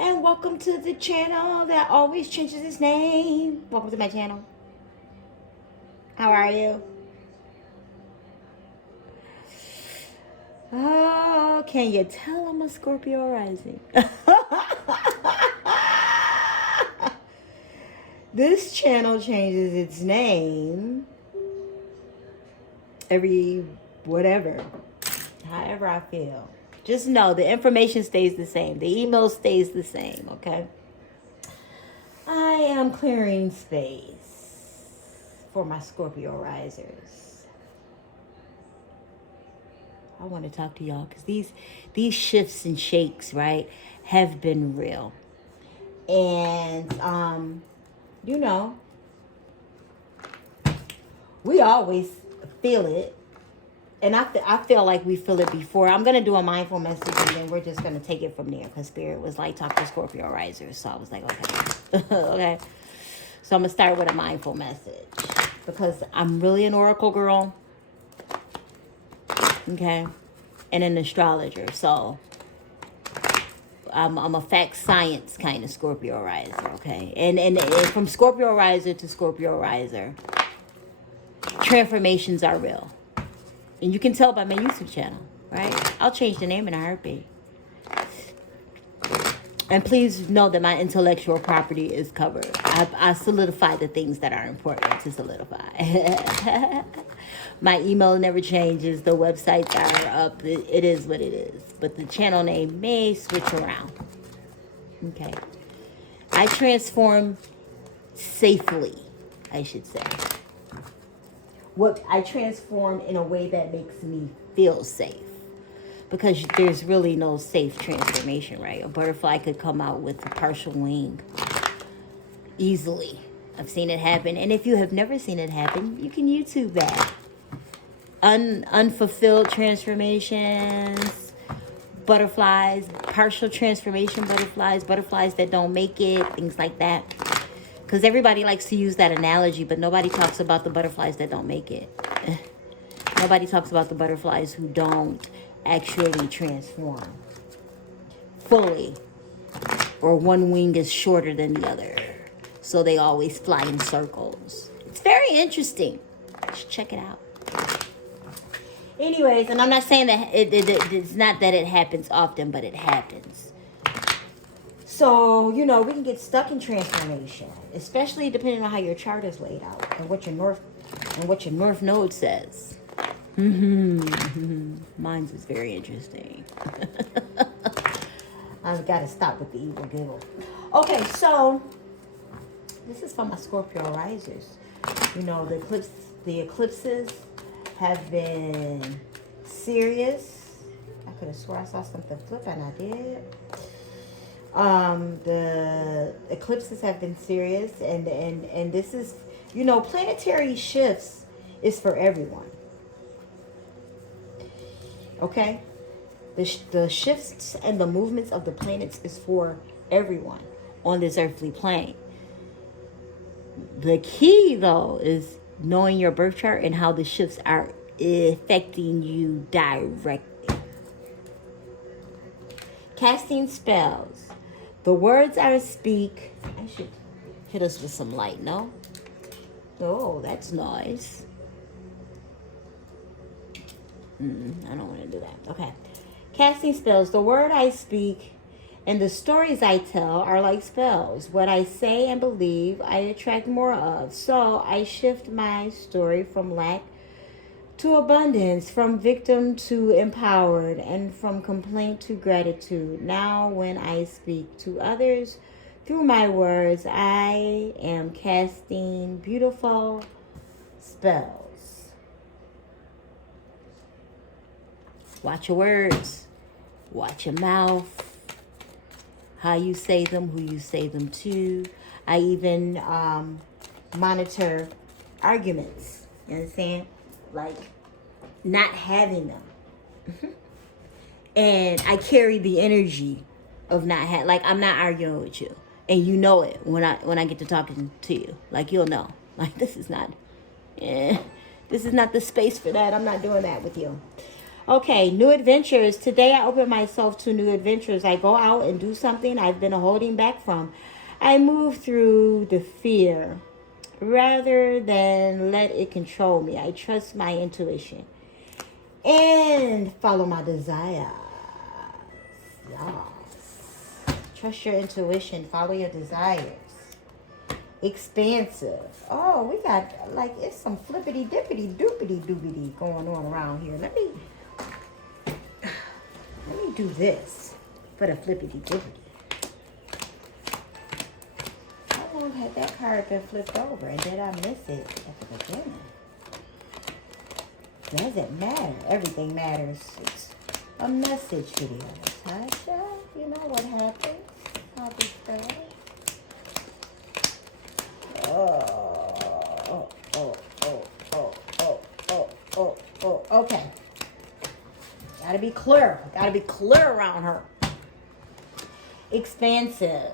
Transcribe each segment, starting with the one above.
And welcome to the channel that always changes its name. Welcome to my channel. How are you? Oh, can you tell I'm a Scorpio rising? This channel changes its name every whatever, however I feel. Just know the information stays the same. The email stays the same, okay? I am clearing space for my Scorpio risers. I want to talk to y'all because these shifts and shakes, right, have been real. And, you know, we always feel it. And I feel like we feel it before. I'm going to do a mindful message and then we're just going to take it from there because Spirit was like, talk to Scorpio risers. So I was like, okay. Okay. So I'm going to start with a mindful message because I'm really an oracle girl. Okay. And an astrologer. So I'm a fact science kind of Scorpio riser. Okay. And from Scorpio riser to Scorpio riser, transformations are real. And you can tell by my YouTube channel, right? I'll change the name in a heartbeat. And please know that my intellectual property is covered. I solidify the things that are important to solidify. My email never changes. The websites are up. It is what it is. But the channel name may switch around. Okay. I transform safely, I should say. What I transform in a way that makes me feel safe, because there's really no safe transformation, right? A butterfly could come out with a partial wing easily. I've seen it happen, and if you have never seen it happen, you can YouTube that. Unfulfilled transformations, butterflies, partial transformation butterflies, butterflies that don't make it, things like that. Because everybody likes to use that analogy, but nobody talks about the butterflies that don't make it. Nobody talks about the butterflies who don't actually transform fully. Or one wing is shorter than the other. So they always fly in circles. It's very interesting. You should check it out. Anyways, and I'm not saying that it's not that it happens often, but it happens. So, you know, we can get stuck in transformation, especially depending on how your chart is laid out and what your north node says. Mine's is very interesting. I've got to stop with the evil giggle. Okay, so this is for my Scorpio risers. You know, the eclipses have been serious. I could have swore I saw something flip and I did. The eclipses have been serious, and this is, you know, planetary shifts is for everyone. Okay, the shifts and the movements of the planets is for everyone on this earthly plane. The key, though, is knowing your birth chart and how the shifts are affecting you directly. Casting spells. The words I speak. I should hit us with some light, no? Oh, that's nice. I don't want to do that. Okay. Casting spells. The word I speak and the stories I tell are like spells. What I say and believe, I attract more of. So I shift my story from lack to abundance, from victim to empowered, and from complaint to gratitude. Now when I speak to others through my words, I am casting beautiful spells. Watch your words. Watch your mouth. How you say them, who you say them to. I even monitor arguments. You understand? Like not having them. And I carry the energy of not having, like I'm not arguing with you. And you know it when I get to talking to you. Like you'll know. Like this is not the space for that. I'm not doing that with you. Okay, new adventures. Today I open myself to new adventures. I go out and do something I've been holding back from. I move through the fear rather than let it control me. I trust my intuition and follow my desires. Yes. Trust your intuition. Follow your desires. Expansive. Oh, we got like it's some flippity dippity doopity doobity going on around here. Let me do this for the flippity dippity. How long had that card been flipped over and did I miss it at the beginning? Doesn't matter. Everything matters. It's a message video. Tasha, you know what happens. I'll be fair. Okay. Gotta be clear. Gotta be clear around her. Expansive.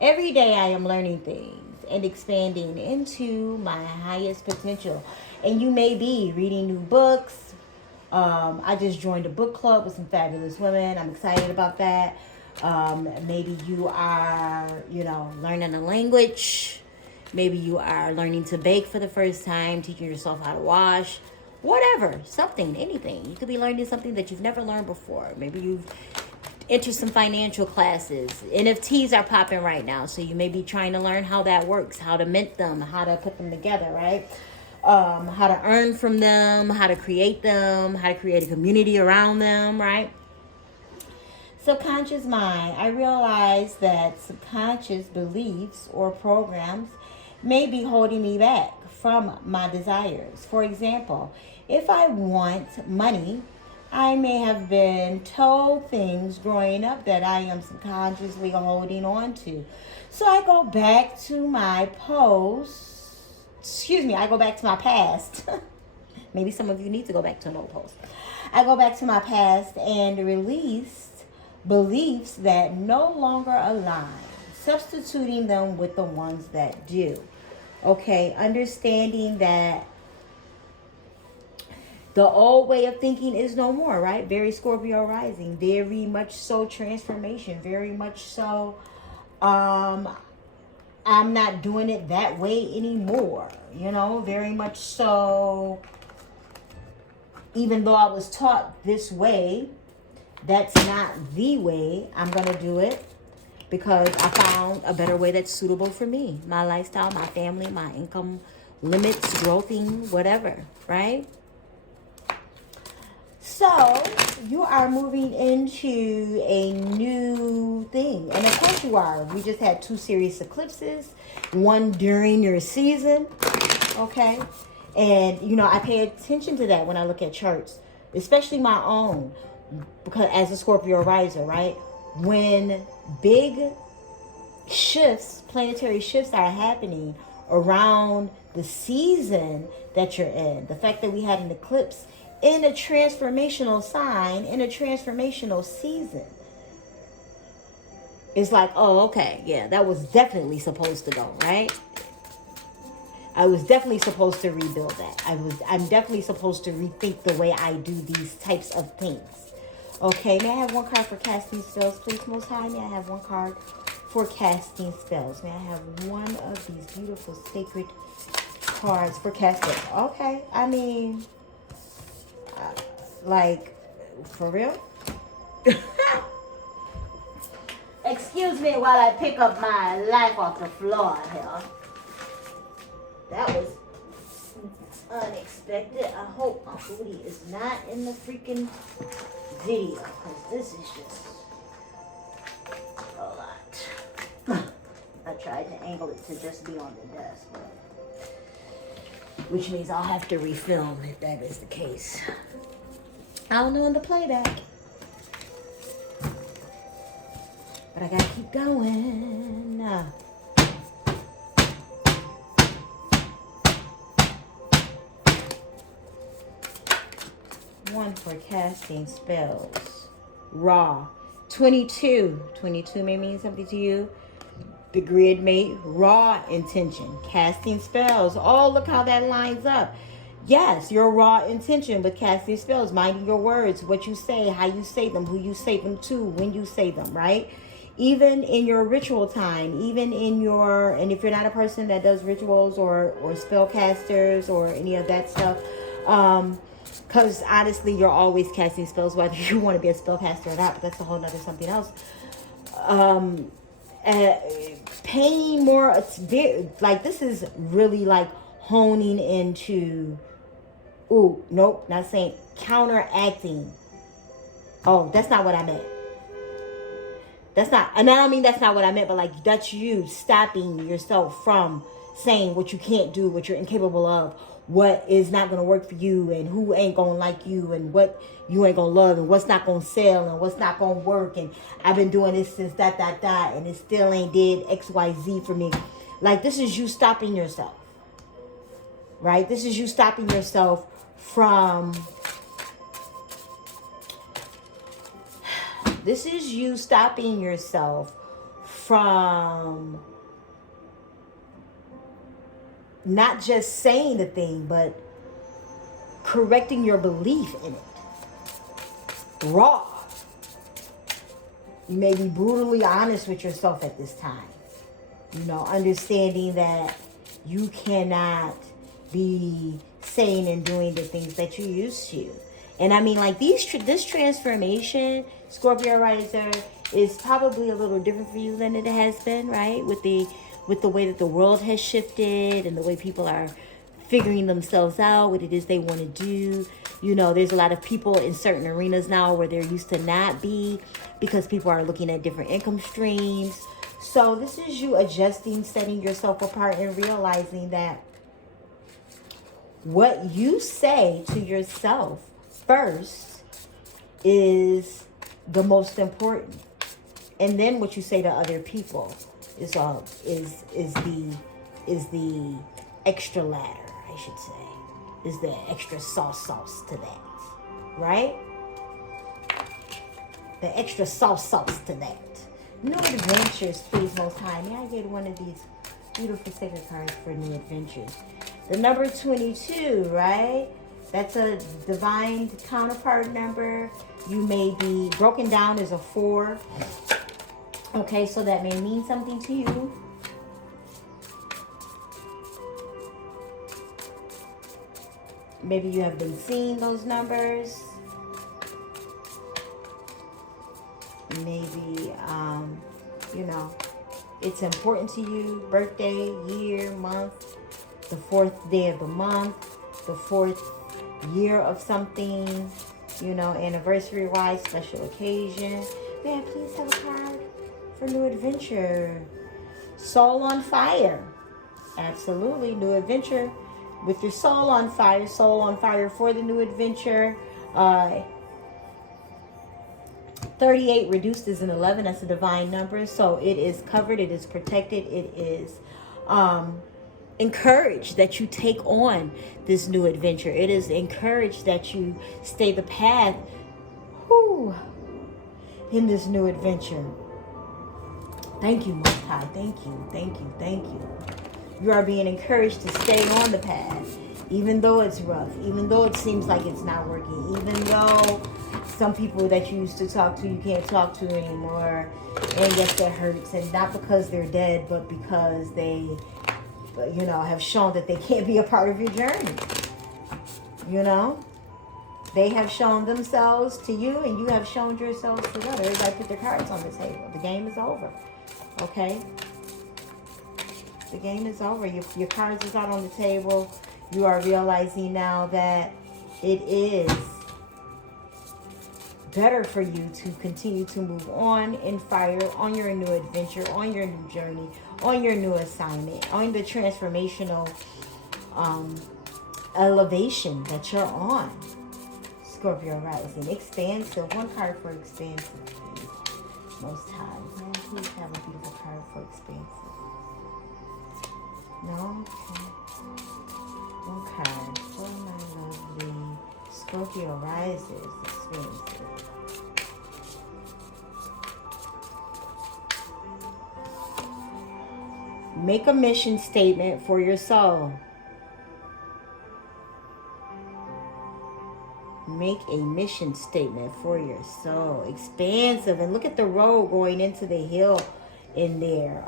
Every day I am learning things and expanding into my highest potential. And you may be reading new books. I just joined a book club with some fabulous women. I'm excited about that. Maybe you are, learning a language. Maybe you are learning to bake for the first time, teaching yourself how to wash. Whatever, something, anything. You could be learning something that you've never learned before. Maybe you've entered some financial classes. NFTs are popping right now, so you may be trying to learn how that works, how to mint them, how to put them together, right? How to earn from them, how to create them, how to create a community around them, right? Subconscious mind. I realize that subconscious beliefs or programs may be holding me back from my desires. For example, if I want money, I may have been told things growing up that I am subconsciously holding on to. So I go back to my I go back to my past. Maybe some of you need to go back to an old post. I go back to my past and release beliefs that no longer align, substituting them with the ones that do. Okay, understanding that the old way of thinking is no more, right? Very Scorpio rising, very much so transformation, very much so I'm not doing it that way anymore, very much so. Even though I was taught this way, that's not the way. I'm going to do it because I found a better way that's suitable for me, my lifestyle, my family, my income limits, growthing, whatever, right? So you are moving into a new thing. And of course you are. We just had 2 serious eclipses, one during your season, okay? And, I pay attention to that when I look at charts, especially my own, because as a Scorpio riser, right? When big shifts, planetary shifts are happening around the season that you're in, the fact that we had an eclipse in a transformational sign, in a transformational season, it's like, oh, okay, yeah, that was definitely supposed to go, right? I was definitely supposed to rebuild that. I'm definitely supposed to rethink the way I do these types of things. Okay, may I have one card for casting spells, please, Most High? May I have one card for casting spells? May I have one of these beautiful sacred cards for casting? Okay, I mean, like, for real? Excuse me while I pick up my life off the floor here. That was unexpected. I hope my booty is not in the freaking video, because this is just a lot. I tried to angle it to just be on the desk, which means I'll have to refilm if that is the case. I don't know in the playback, but I gotta keep going. One for casting spells. Raw. 22. 22 may mean something to you. The grid mate. Raw intention. Casting spells. Oh, look how that lines up. Yes, your raw intention with casting spells, minding your words, what you say, how you say them, who you say them to, when you say them, right? Even in your ritual time, even in your, and if you're not a person that does rituals or spell casters or any of that stuff, because honestly, you're always casting spells, whether you want to be a spellcaster or not, but that's a whole nother something else. Uh, Paying more, like this is really like honing into, ooh, nope, not saying counteracting. Oh, that's not what I meant. That's not, and I don't mean that's not what I meant, but like that's you stopping yourself from saying what you can't do, what you're incapable of, what is not going to work for you, and who ain't going to like you, and what you ain't going to love, and what's not going to sell, and what's not going to work. And I've been doing this since and it still ain't did XYZ for me. Like this is you stopping yourself, right? This is you stopping yourself from, this is you stopping yourself from not just saying the thing, but correcting your belief in it. Raw. You may be brutally honest with yourself at this time. You know, understanding that you cannot be saying and doing the things that you used to. And I mean, like this transformation, Scorpio rising, is probably a little different for you than it has been, right? With the way that the world has shifted and the way people are figuring themselves out, what it is they want to do. You know, there's a lot of people in certain arenas now where they're used to not be, because people are looking at different income streams. So this is you adjusting, setting yourself apart, and realizing that what you say to yourself first is the most important, and then what you say to other people is the extra ladder, I should say, is the extra sauce to that, right? The extra sauce to that. New adventures, please, Most High. May I get one of these beautiful sacred cards for new adventures? The number 22, right? That's a divine counterpart number. You may be broken down as a 4. Okay, so that may mean something to you. Maybe you have been seeing those numbers. Maybe, you know, it's important to you. Birthday, year, month, the 4th day of the month, the 4th year of something, you know, anniversary-wise, special occasion. May I please have a card for new adventure? Soul on fire. Absolutely, new adventure with your soul on fire for the new adventure. 38 reduced is an 11. That's a divine number. So it is covered. It is protected. It is encouraged that you take on this new adventure. It is encouraged that you stay the path in this new adventure. Thank you, Most High. Thank you. Thank you. Thank you. You are being encouraged to stay on the path, even though it's rough, even though it seems like it's not working, even though some people that you used to talk to, you can't talk to anymore. And yes, that hurts. And not because they're dead, but because they, you know, have shown that they can't be a part of your journey. You know? They have shown themselves to you, and you have shown yourselves to others. Everybody put their cards on the table. The game is over. Okay? The game is over. Your cards is out on the table. You are realizing now that it is better for you to continue to move on in fire, on your new adventure, on your new journey, on your new assignment, on the transformational elevation that you're on. Scorpio rising. Expansive. One card for expansive, please. Most High. Man, please have a beautiful card for expansive. No? Okay. One card for my lovely Scorpio rises. Expansive. Make a mission statement for your soul. Make a mission statement for your soul. Expansive. And look at the road going into the hill in there.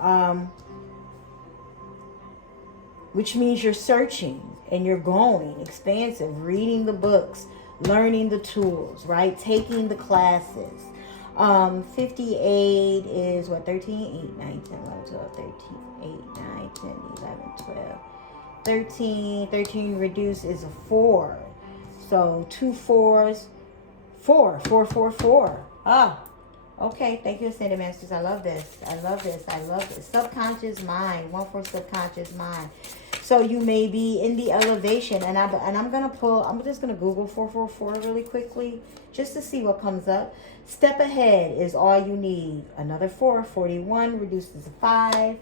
Which means you're searching and you're going. Expansive. Reading the books. Learning the tools, right? Taking the classes. 58 is what? 13, 8, 9, 10, 11, 12, 13, 8, 9, 10, 11, 12. 13 reduced is a 4. So 2 4s, 4, 4, 4, 4. Ah, okay. Thank you, Ascended Masters. I love this. I love this. I love this. Subconscious mind. 1 for subconscious mind. So you may be in the elevation, and I'm gonna pull. I'm just gonna Google 444 really quickly, just to see what comes up. Step ahead is all you need. Another 4. 41 reduces to 5.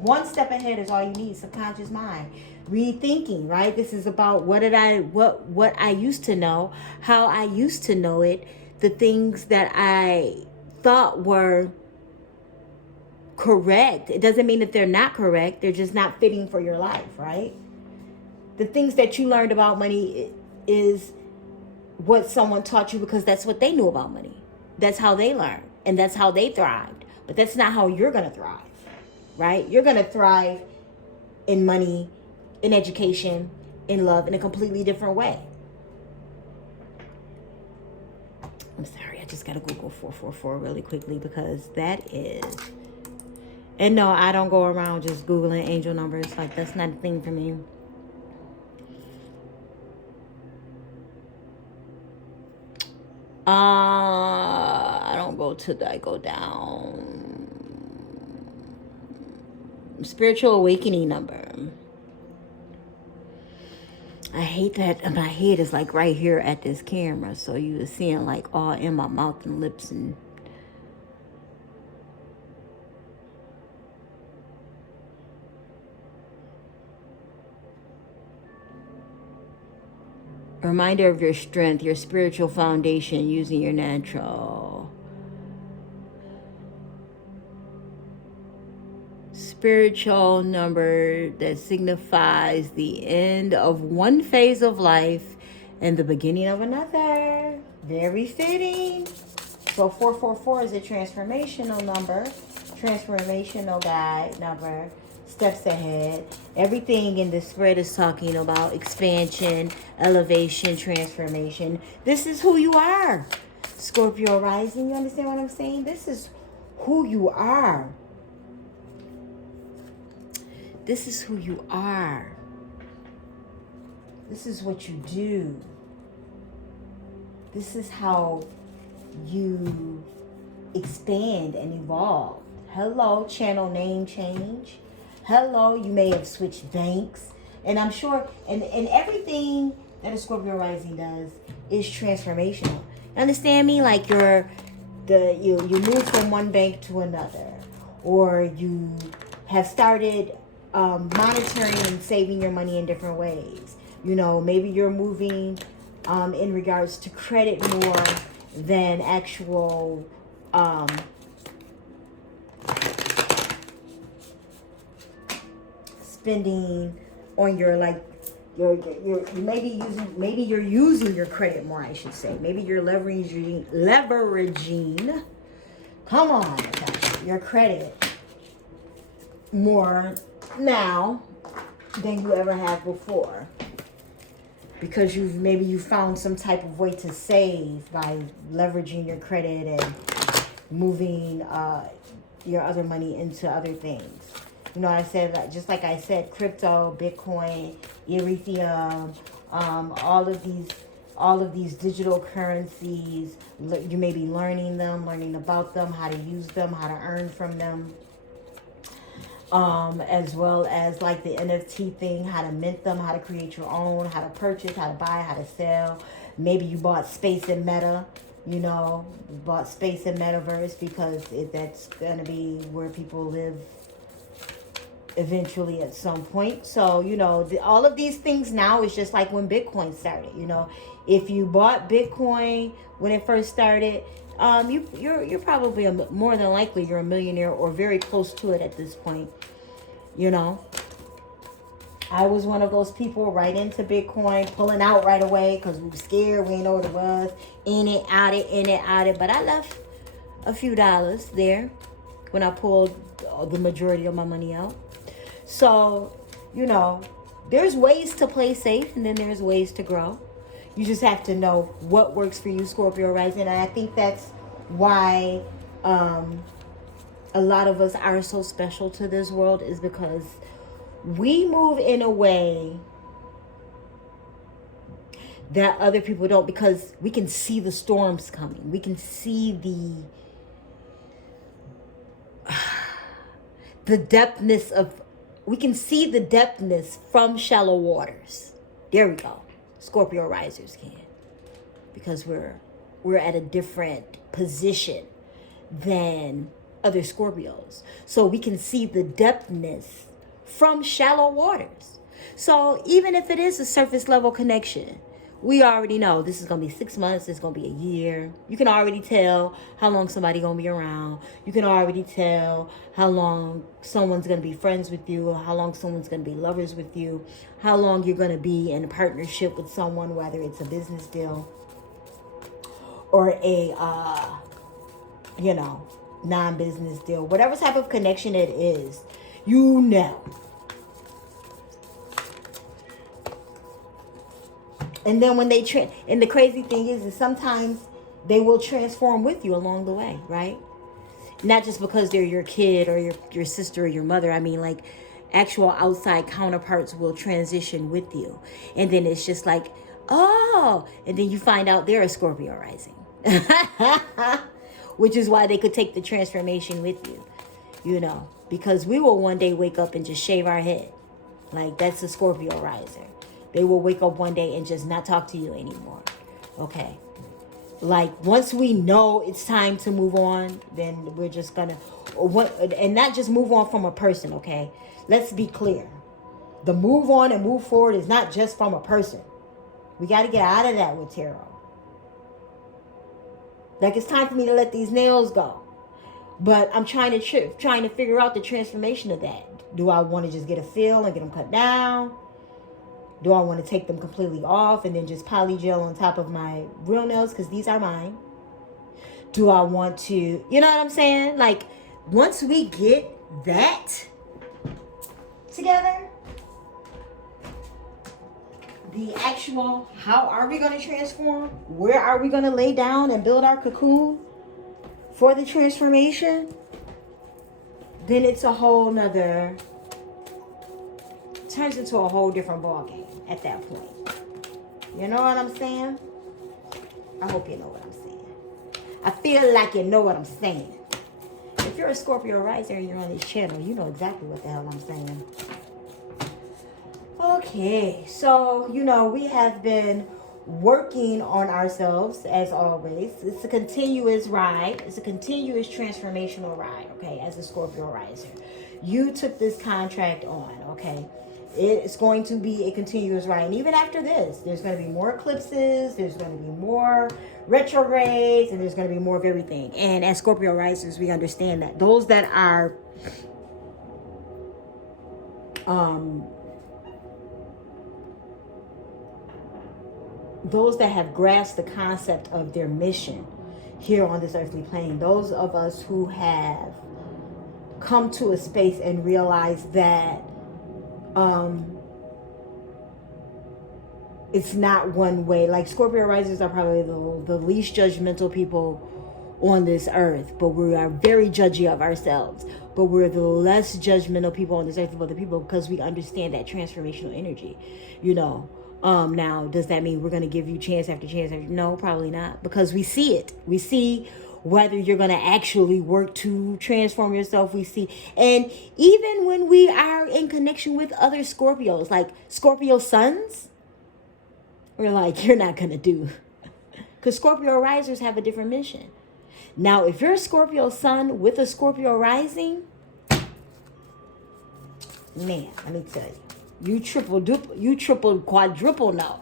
One step ahead is all you need. Subconscious mind. Rethinking, right? This is about what I used to know, how I used to know it, the things that I thought were correct. It doesn't mean that they're not correct. They're just not fitting for your life, right? The things that you learned about money is what someone taught you because that's what they knew about money. That's how they learned and that's how they thrived. But that's not how you're going to thrive, right? You're going to thrive in money, in education, in love, in a completely different way. I'm sorry, I just got to Google 444 really quickly because that is... And no, I don't go around just Googling angel numbers. Like, that's not a thing for me. I don't go to... I go down. Spiritual awakening number. I hate that my head is like right here at this camera. So you are seeing like all in my mouth and lips and... Reminder of your strength, your spiritual foundation, using your natural. Spiritual number that signifies the end of one phase of life and the beginning of another. Very fitting. So 444 is a transformational number, transformational guide number. Steps ahead. Everything in the spread is talking about expansion, elevation, transformation. This is who you are, Scorpio rising. You understand what I'm saying? This is who you are. This is who you are. This is what you do. This is how you expand and evolve. Hello, channel name change. Hello, you may have switched banks. And I'm sure, and everything that a Scorpio rising does is transformational. You understand me? Like you move from one bank to another. Or you have started monitoring and saving your money in different ways. You know, maybe you're moving in regards to credit more than actual spending on your maybe you're using your credit more, I should say. Maybe you're leveraging come on, Natasha, your credit more now than you ever have before. Because you found some type of way to save by leveraging your credit and moving your other money into other things. You know what I said? Just like I said, crypto, Bitcoin, Ethereum, all of these digital currencies. You may be learning about them, how to use them, how to earn from them. As well as like the NFT thing, how to mint them, how to create your own, how to purchase, how to buy, how to sell. Maybe you bought space in Meta, you bought space in Metaverse because that's going to be where people live eventually at some point. So, all of these things now is just like when Bitcoin started. If you bought Bitcoin when it first started, you're probably more than likely you're a millionaire or very close to it at this point. I was one of those people right into Bitcoin, pulling out right away because we were scared. We didn't know what it was. In it, out it, in it, out it. But I left a few dollars there when I pulled the majority of my money out. So, you know, there's ways to play safe and then there's ways to grow. You just have to know what works for you, Scorpio rising. And I think that's why a lot of us are so special to this world, is because we move in a way that other people don't, because we can see the storms coming. We can see the depthness of, we can see the depthness from shallow waters. There we go. Scorpio risers can, because we're at a different position than other Scorpios. So we can see the depthness from shallow waters. So even if it is a surface level connection, we already know this is going to be 6 months. It's going to be a year. You can already tell how long somebody's going to be around. You can already tell how long someone's going to be friends with you, how long someone's going to be lovers with you, how long you're going to be in a partnership with someone, whether it's a business deal or a, non-business deal, whatever type of connection it is, you know. And then when they and the crazy thing is sometimes they will transform with you along the way, right? Not just because they're your kid or your sister or your mother. I mean, like, actual outside counterparts will transition with you. And then it's just like, oh, and then you find out they're a Scorpio rising. Which is why they could take the transformation with you, you know, because we will one day wake up and just shave our head. Like, that's a Scorpio riser. They will wake up one day and just not talk to you anymore. Okay. Like, once we know it's time to move on, then we're just gonna, and not just move on from a person, okay? Let's be clear. The move on and move forward is not just from a person. We got to get out of that with tarot. Like, it's time for me to let these nails go. But I'm trying to figure out the transformation of that. Do I want to just get a feel and get them cut down? Do I want to take them completely off and then just poly gel on top of my real nails, because these are mine? Do I want to, you know what I'm saying? Like, once we get that together, the actual, how are we going to transform? Where are we going to lay down and build our cocoon for the transformation? Then it's a whole nother, turns into a whole different ballgame at that point. You know what I'm saying? I hope you know what I'm saying. I feel like you know what I'm saying. If you're a Scorpio riser and you're on this channel, you know exactly what the hell I'm saying. Okay, so, you know, we have been working on ourselves as always. It's a continuous ride. It's a continuous transformational ride, okay, as a Scorpio riser. You took this contract on, okay? It's going to be a continuous ride. And even after this, there's going to be more eclipses, there's going to be more retrogrades, and there's going to be more of everything. And as Scorpio risers, we understand that those that are those that have grasped the concept of their mission here on this earthly plane, those of us who have come to a space and realized that it's not one way. Like, Scorpio risers are probably the least judgmental people on this earth, but we are very judgy of ourselves. But we're the less judgmental people on this earth of other people, because we understand that transformational energy, you know. Now, does that mean we're going to give you chance after chance after? No, probably not, because we see it. We see whether you're going to actually work to transform yourself. We see, and even when we are in connection with other Scorpios, like Scorpio suns, we're like, you're not going to do, because Scorpio risers have a different mission. Now, if you're a Scorpio sun with a Scorpio rising, man, let me tell you. You triple, quadruple no.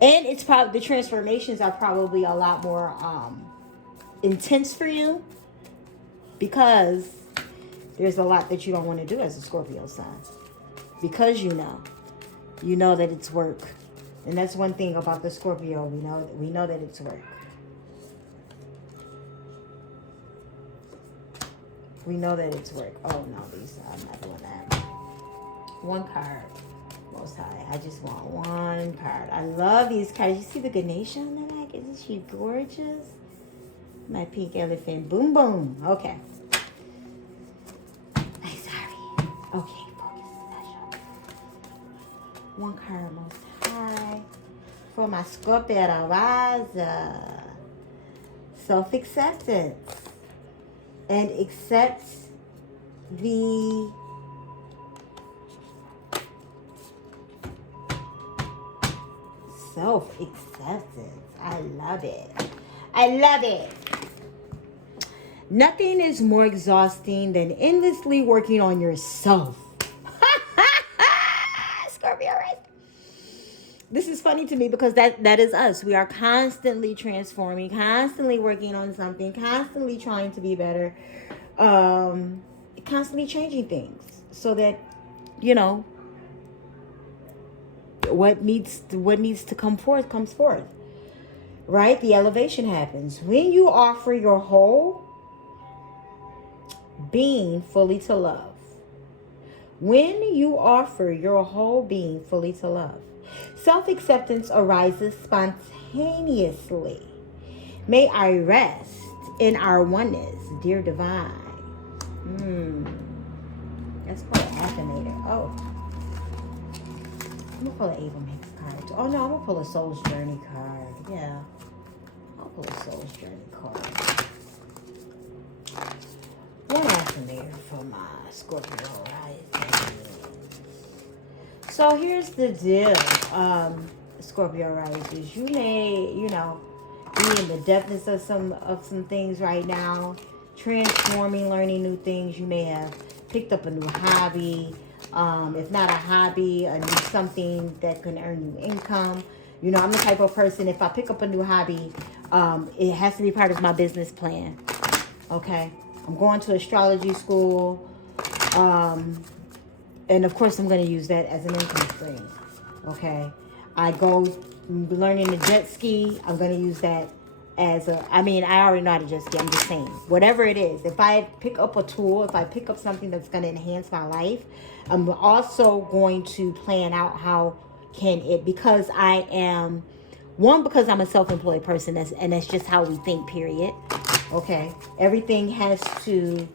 And it's probably, the transformations are probably a lot more intense for you, because there's a lot that you don't want to do as a Scorpio sun. Because you know that it's work. And that's one thing about the Scorpio. We know that it's work. We know that it's work. Oh no, Lisa, I'm not doing that. One card. Most High. I just want one card. I love these cards. You see the Ganesha on the back? Isn't she gorgeous? My pink elephant. Boom, boom. Okay. I'm sorry. Okay, focus. Special. One card, Most High. For my Scorpio rising. Self-acceptance. And accept the self-acceptance. I love it. I love it. Nothing is more exhausting than endlessly working on yourself. Scorpio, right? This is funny to me because that is us. We are constantly transforming, constantly working on something, constantly trying to be better, constantly changing things so that, what needs to come forth comes forth, right? The elevation happens when you offer your whole being fully to love. When you offer your whole being fully to love, self-acceptance arises spontaneously. May I rest in our oneness, dear divine. Let's pull an affirmator. Oh, I'm gonna pull an Ava Mix card. Oh no, I'm gonna pull a Soul's Journey card. Yeah, I'll pull a Soul's Journey card. One affirmator for my Scorpio rising. So here's the deal, Scorpio risers. You may, be in the depthness of some things right now, transforming, learning new things. You may have picked up a new hobby. If not a hobby, something that can earn you income. I'm the type of person, if I pick up a new hobby, it has to be part of my business plan. Okay? I'm going to astrology school. And of course, I'm going to use that as an income stream. Okay? I go learning to jet ski. I'm going to use that as I already know how to jet ski. I'm just saying. Whatever it is. If I pick up a tool, if I pick up something that's going to enhance my life, I'm also going to plan out how can it, because I'm a self-employed person, and that's just how we think, period. Okay? Everything has to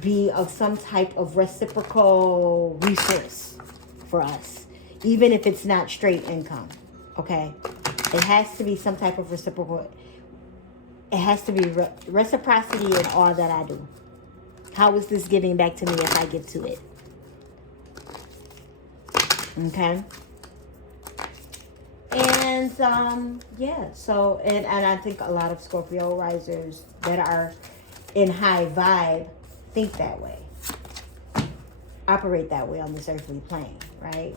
be of some type of reciprocal resource for us, even if it's not straight income. Okay? It has to be some type of reciprocal. It has to be reciprocity in all that I do. How is this giving back to me if I get to it? Okay. And so and I think a lot of Scorpio risers that are in high vibe think that way, operate that way on this earthly plane, right?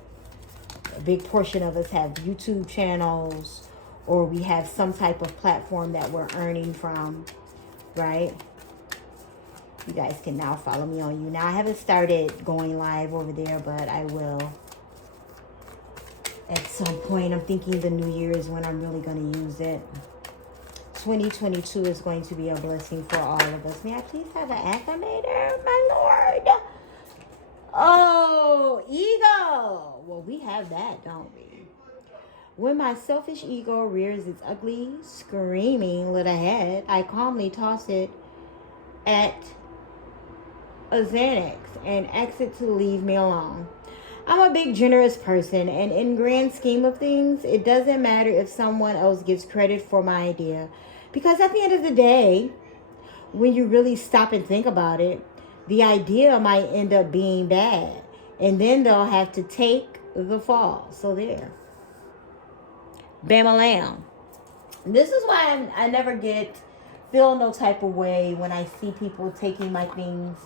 A big portion of us have YouTube channels, or we have some type of platform that we're earning from, right? You guys can now follow me on You. Now, I haven't started going live over there, but I will at some point. I'm thinking the new year is when I'm really going to use it. 2022 is going to be a blessing for all of us. May I please have an affirmator, my lord? Oh, ego. Well, we have that, don't we? When my selfish ego rears its ugly, screaming little head, I calmly toss it at a Xanax and ask it to leave me alone. I'm a big, generous person, and in grand scheme of things, it doesn't matter if someone else gives credit for my idea. Because at the end of the day, when you really stop and think about it, the idea might end up being bad. And then they'll have to take the fall. So there. Bam-a-lam. This is why I never feel no type of way when I see people taking my things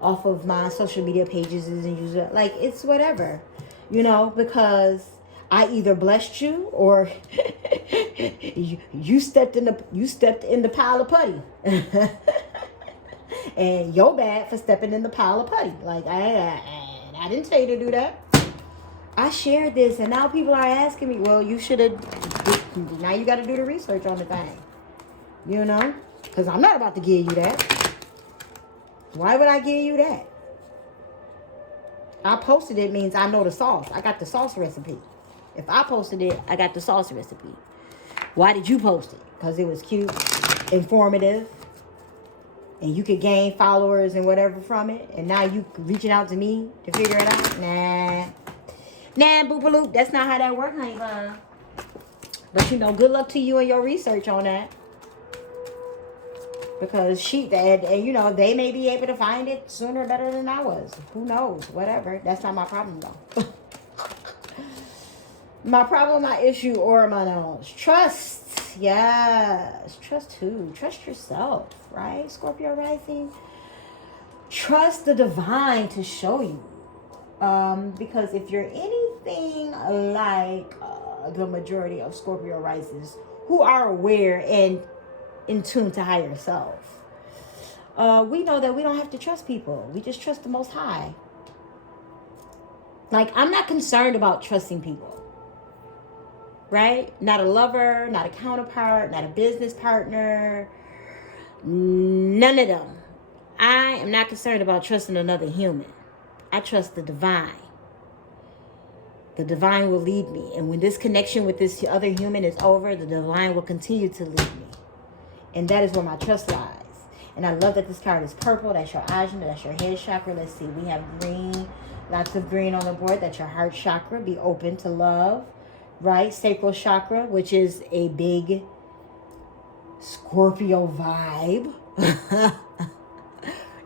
off of my social media pages and use it. Like, it's whatever, because I either blessed you or you stepped in the pile of putty. And you're bad for stepping in the pile of putty. Like, I didn't tell you to do that. I shared this, and now people are asking me, well, you should have, now you got to do the research on the thing. You know? Because I'm not about to give you that. Why would I give you that? I posted it means I know the sauce. I got the sauce recipe. If I posted it, I got the sauce recipe. Why did you post it? Because it was cute, informative, and you could gain followers and whatever from it. And now you reaching out to me to figure it out? Nah, boop-a-loop. That's not how that works, honey bun. But, you know, good luck to you and your research on that. Because and you know, they may be able to find it sooner better than I was. Who knows? Whatever. That's not my problem, though. My problem, my issue, or my knowledge. Trust. Yes. Trust who? Trust yourself, right? Scorpio rising. Trust the divine to show you. Because if you're anything like the majority of Scorpio risings who are aware and in tune to higher self, we know that we don't have to trust people. We just trust the Most High. Like, I'm not concerned about trusting people. Right? Not a lover, not a counterpart, not a business partner. None of them. I am not concerned about trusting another human. I trust the divine. The divine will lead me. And when this connection with this other human is over, the divine will continue to lead me. And that is where my trust lies. And I love that this card is purple. That's your ajna. That's your head chakra. Let's see. We have green. Lots of green on the board. That's your heart chakra. Be open to love. Right? Sacral chakra, which is a big Scorpio vibe.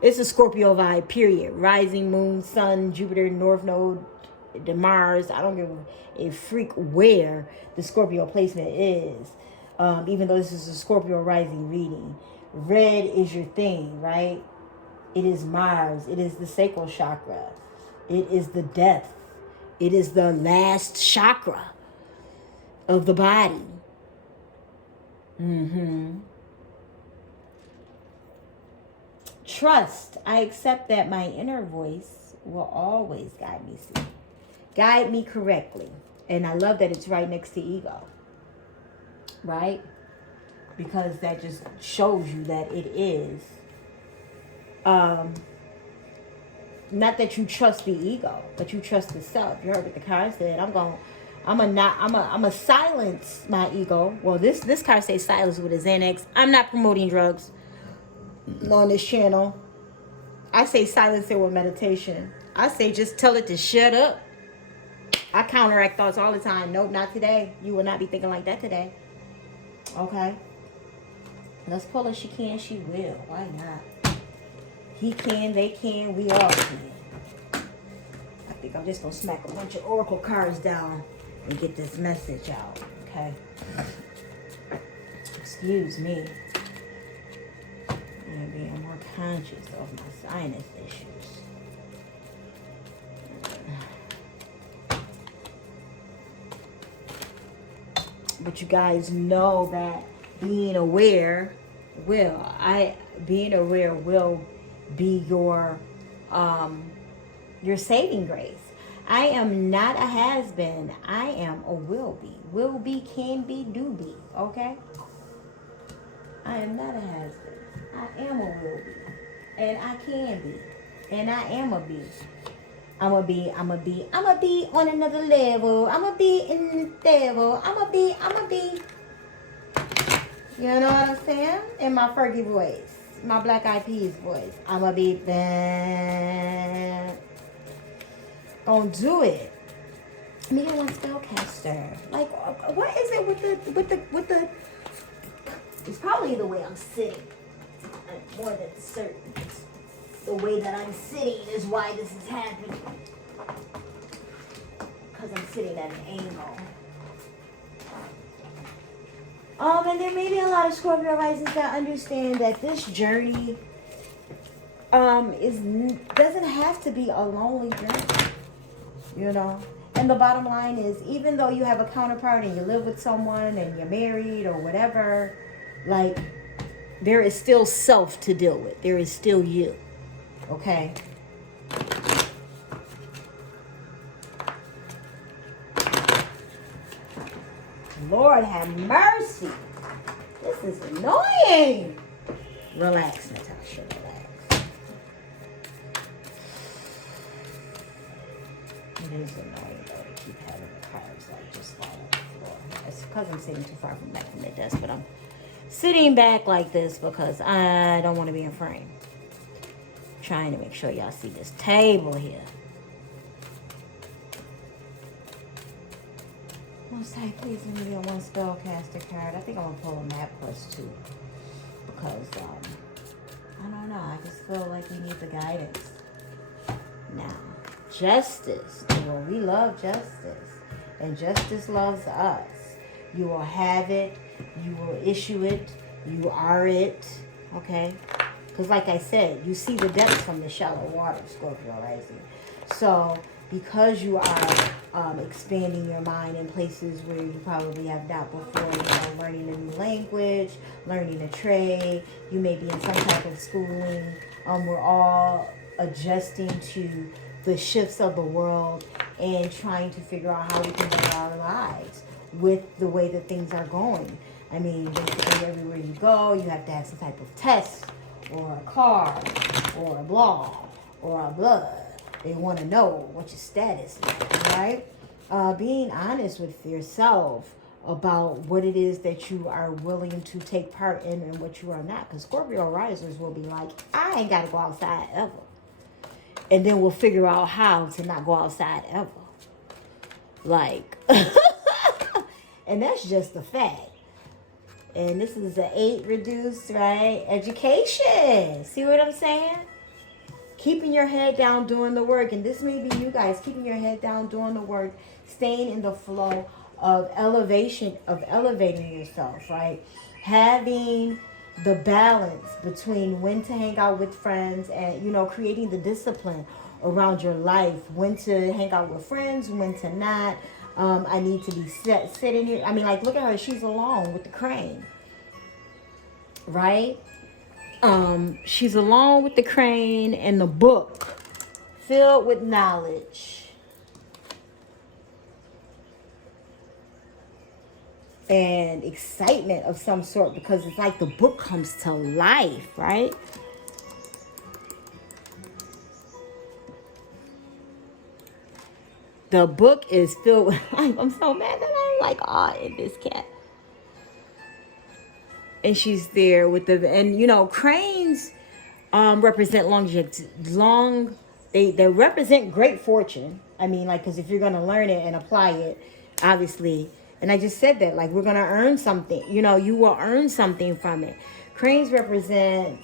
It's a Scorpio vibe, period. Rising moon, sun, Jupiter, North Node, the Mars. I don't give a freak where the Scorpio placement is. Even though this is a Scorpio rising reading. Red is your thing, right? It is Mars. It is the sacral chakra. It is the death. It is the last chakra of the body. Trust. I accept that my inner voice will always guide me correctly. And I love that it's right next to ego. Right? Because that just shows you that it is. Not that you trust the ego, but you trust the self. You heard what the card said. I'm a silence my ego. Well, this card says silence with a Xanax. I'm not promoting drugs on this channel. I say silence it with meditation. I say just tell it to shut up. I counteract thoughts all the time. Nope, not today. You will not be thinking like that today. Okay. Let's pull her. She can, she will. Why not? He can, they can, we all can. I think I'm just going to smack a bunch of oracle cards down and get this message out. Okay. Excuse me. I'm being more conscious of my sinus issues. But you guys know that being aware will be your saving grace. I am not a has-been. I am a will be. Will be, can be, do be. Okay? I am not a has-been. I am a will be. And I can be. And I am a be. I'm a be on another level. I'm a be in the devil. I'm a be. You know what I'm saying? In my Fergie voice. My Black Eyed Peas voice. I'm a be bad. Don't do it. Me and one spellcaster. Like, what is it with the? It's probably the way I'm sitting. More than certain. It's the way that I'm sitting is why this is happening. Because I'm sitting at an angle. And there may be a lot of Scorpio risings that understand that this journey doesn't have to be a lonely journey. You know? And the bottom line is, even though you have a counterpart and you live with someone and you're married or whatever, like, there is still self to deal with. There is still you. Okay? Lord have mercy. This is annoying. Relax, Natasha. Relax. It is annoying though to keep having the cards like just fall on the floor. It's because I'm sitting too far from back from the desk, but I'm sitting back like this because I don't want to be in frame. I'm trying to make sure y'all see this table here. Most high, please let me get one spellcaster card. I think I'm gonna pull a map +2 because I don't know. I just feel like we need the guidance. Now, justice. Well, we love justice, and justice loves us. You will have it. You will issue it. You are it. Okay. Because, like I said, you see the depths from the shallow water, Scorpio rising. So, because you are expanding your mind in places where you probably have not before, learning a new language, learning a trade, you may be in some type of schooling. We're all adjusting to the shifts of the world and trying to figure out how we can better our lives with the way that things are going. I mean, basically everywhere you go, you have to have some type of test or a card or a blog or a blood. They want to know what your status is, right? Being honest with yourself about what it is that you are willing to take part in and what you are not. Because Scorpio risers will be like, I ain't got to go outside ever. And then we'll figure out how to not go outside ever. Like, and that's just a fact. And this is an 8 reduced, right? Education. See what I'm saying? Keeping your head down, doing the work. And this may be you guys, keeping your head down, doing the work, staying in the flow of elevation, of elevating yourself, right? Having the balance between when to hang out with friends and, creating the discipline around your life. When to hang out with friends, when to not. I need to be sitting here. I mean, like, look at her. She's alone with the crane, right? She's alone with the crane and the book filled with knowledge and excitement of some sort, because it's like the book comes to life, right? The book is filled with I'm so mad that I'm like in this cat. And she's there with cranes represent longevity. They represent great fortune. I mean, like, because if you're going to learn it and apply it, obviously, and I just said that, like, we're going to earn something. You will earn something from it. Cranes represent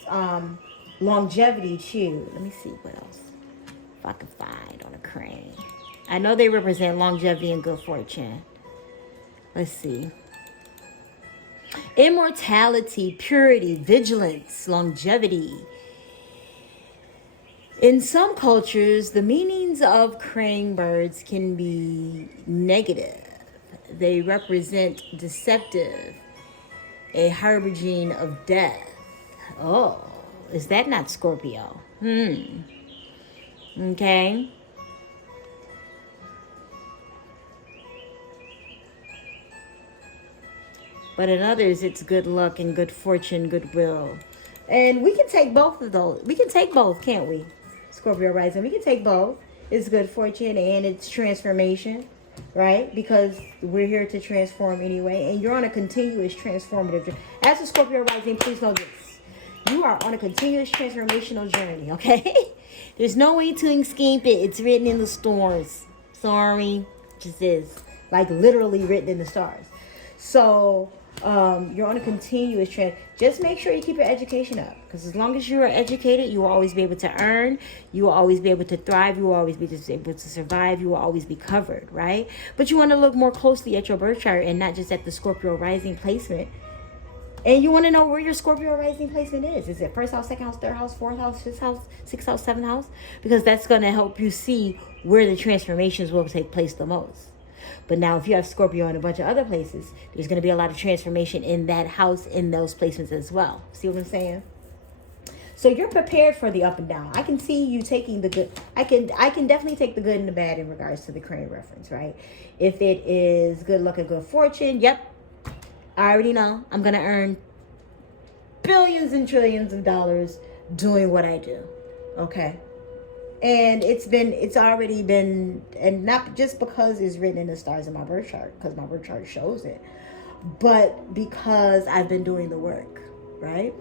longevity, too. Let me see what else if I can find on a crane. I know they represent longevity and good fortune. Let's see. Immortality, purity, vigilance, longevity. In some cultures, the meanings of crane birds can be negative. They represent deceptive, a harbinging of death. Oh, is that not Scorpio? Okay. But in others, it's good luck and good fortune, goodwill. And we can take both of those. We can take both, can't we? Scorpio rising. We can take both. It's good fortune and it's transformation, right? Because we're here to transform anyway. And you're on a continuous transformative journey. As a Scorpio rising, please know this. You are on a continuous transformational journey, okay? There's no way to escape it. It's written in the stars. Sorry. Just is. Like literally written in the stars. So you're on a continuous trend. Just make sure you keep your education up, because as long as you are educated, you will always be able to earn, you will always be able to thrive, you will always be able to survive, you will always be covered, right? But you want to look more closely at your birth chart and not just at the Scorpio rising placement. And you want to know where your Scorpio rising placement is. Is it first house, second house, third house, fourth house, fifth house, sixth house, seventh house? Because that's going to help you see where the transformations will take place the most. But now if you have Scorpio in a bunch of other places, there's going to be a lot of transformation in that house, in those placements as well. See what I'm saying? So you're prepared for the up and down. I can see you taking the good. I can definitely take the good and the bad in regards to the crane reference, right? If it is good luck and good fortune, yep. I already know I'm going to earn billions and trillions of dollars doing what I do. Okay? And it's already been, and not just because it's written in the stars of my birth chart, because my birth chart shows it, but because I've been doing the work, right?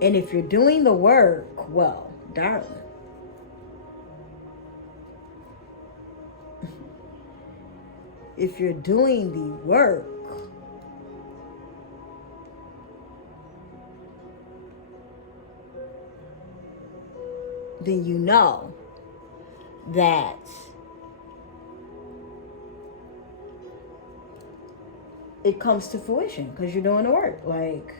And if you're doing the work, well, darling, if you're doing the work, then you know that it comes to fruition because you're doing the work. Like,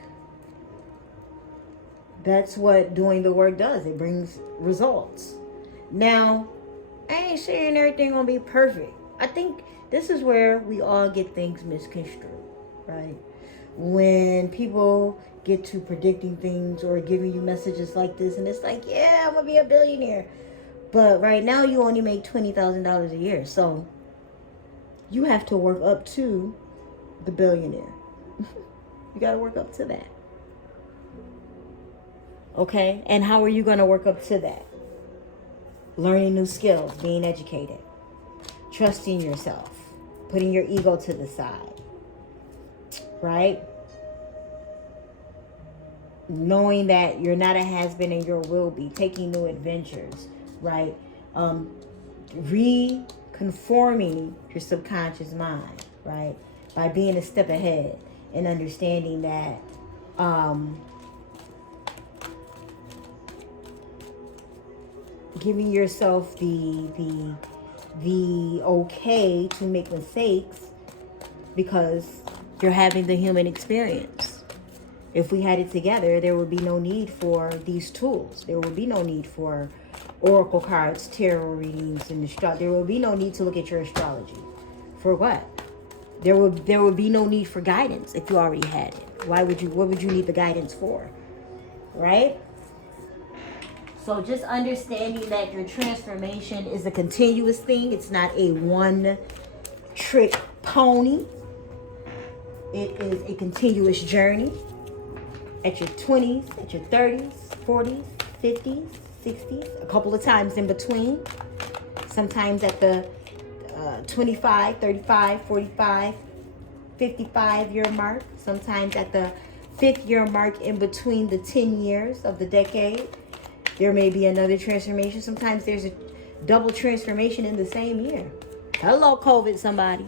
that's what doing the work does. It brings results. Now, I ain't saying everything gonna be perfect. I think this is where we all get things misconstrued, right? When people get to predicting things or giving you messages like this, and it's like, yeah, I'm gonna be a billionaire, but right now you only make $20,000 a year, so you have to work up to the billionaire. You got to work up to that. Okay? And how are you going to work up to that? Learning new skills, being educated, trusting yourself, putting your ego to the side, right? Knowing that you're not a has-been and you will be, taking new adventures, right? Reconforming your subconscious mind, right? By being a step ahead and understanding that giving yourself the okay to make mistakes because you're having the human experience. If we had it together, there would be no need for these tools. There would be no need for oracle cards, tarot readings, and there will be no need to look at your astrology. For what? There would be no need for guidance if you already had it. What would you need the guidance for? Right? So just understanding that your transformation is a continuous thing. It's not a one-trick pony. It is a continuous journey. At your 20s, at your 30s, 40s, 50s, 60s, a couple of times in between. Sometimes at the 25, 35, 45, 55 year mark. Sometimes at the 5th year mark in between the 10 years of the decade. There may be another transformation. Sometimes there's a double transformation in the same year. Hello, COVID, somebody.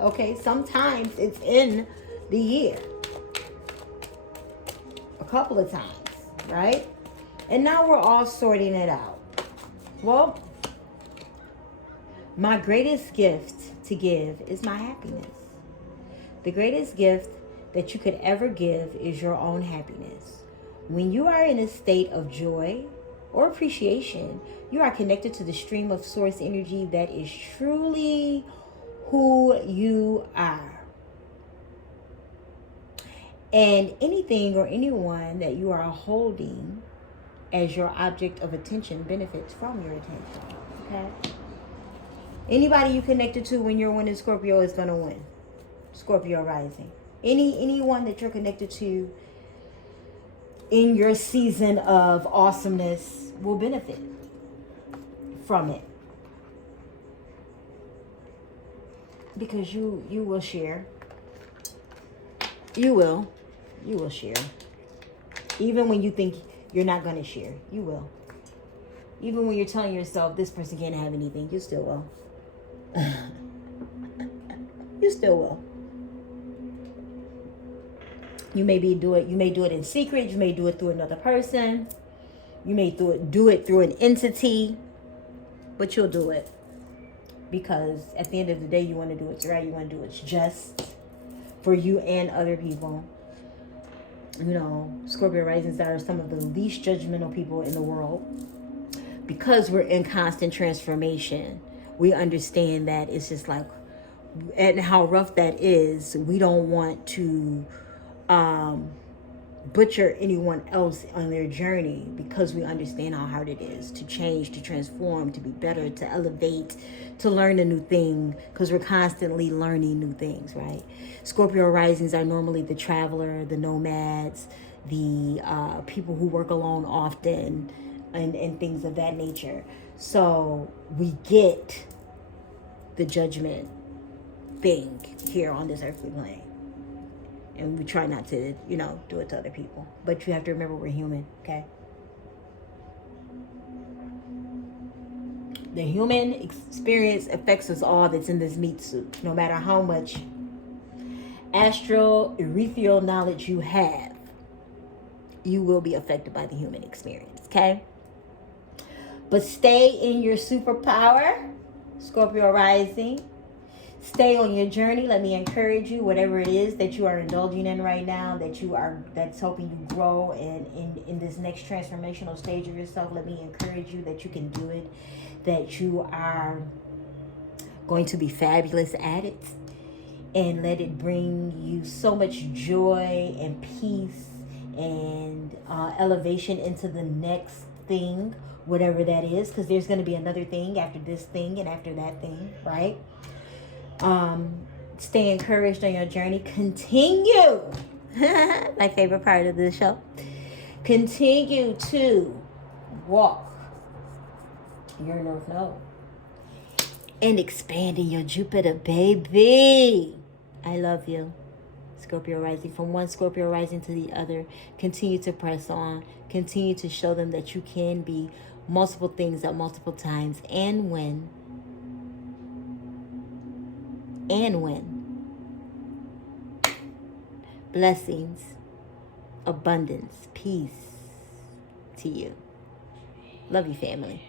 Okay, sometimes it's in the year. A couple of times, right? And now we're all sorting it out. Well, my greatest gift to give is my happiness. The greatest gift that you could ever give is your own happiness. When you are in a state of joy or appreciation, you are connected to the stream of source energy that is truly who you are. And anything or anyone that you are holding as your object of attention benefits from your attention. Okay? Anybody you connected to when you're winning Scorpio is going to win. Scorpio rising. Anyone that you're connected to in your season of awesomeness will benefit from it. Because you will share. You will share. Even when you think you're not going to share, you will. Even when you're telling yourself this person can't have anything, you still will. You still will. You may do it in secret. You may do it through another person. You may do it through an entity, but you'll do it because at the end of the day, you want to do what's right. You want to do what's just for you and other people. You know, Scorpio risings are some of the least judgmental people in the world because we're in constant transformation. we understand that it's just like, and how rough that is. We don't want to butcher anyone else on their journey, because we understand how hard it is to change, to transform, to be better, to elevate, to learn a new thing, because we're constantly learning new things, right? Scorpio risings are normally the traveler, the nomads, the people who work alone often, and things of that nature. So we get the judgment thing here on this earthly plane. And we try not to, do it to other people. But you have to remember, we're human, okay? The human experience affects us all that's in this meat suit. No matter how much astral, ethereal knowledge you have, you will be affected by the human experience, okay? But stay in your superpower, Scorpio rising. Stay on your journey. Let me encourage you, whatever it is that you are indulging in right now, that's helping you grow and in this next transformational stage of yourself. Let me encourage you that you can do it, that you are going to be fabulous at it, and let it bring you so much joy and peace and elevation into the next thing, whatever that is, because there's going to be another thing after this thing and after that thing, right? Stay encouraged on your journey. Continue. My favorite part of the show. Continue to walk your North Node and expand in your Jupiter, baby. I love you. Scorpio rising. From one Scorpio rising to the other. Continue to press on. Continue to show them that you can be multiple things at multiple times and win. Blessings, abundance, peace to you. Love you, family.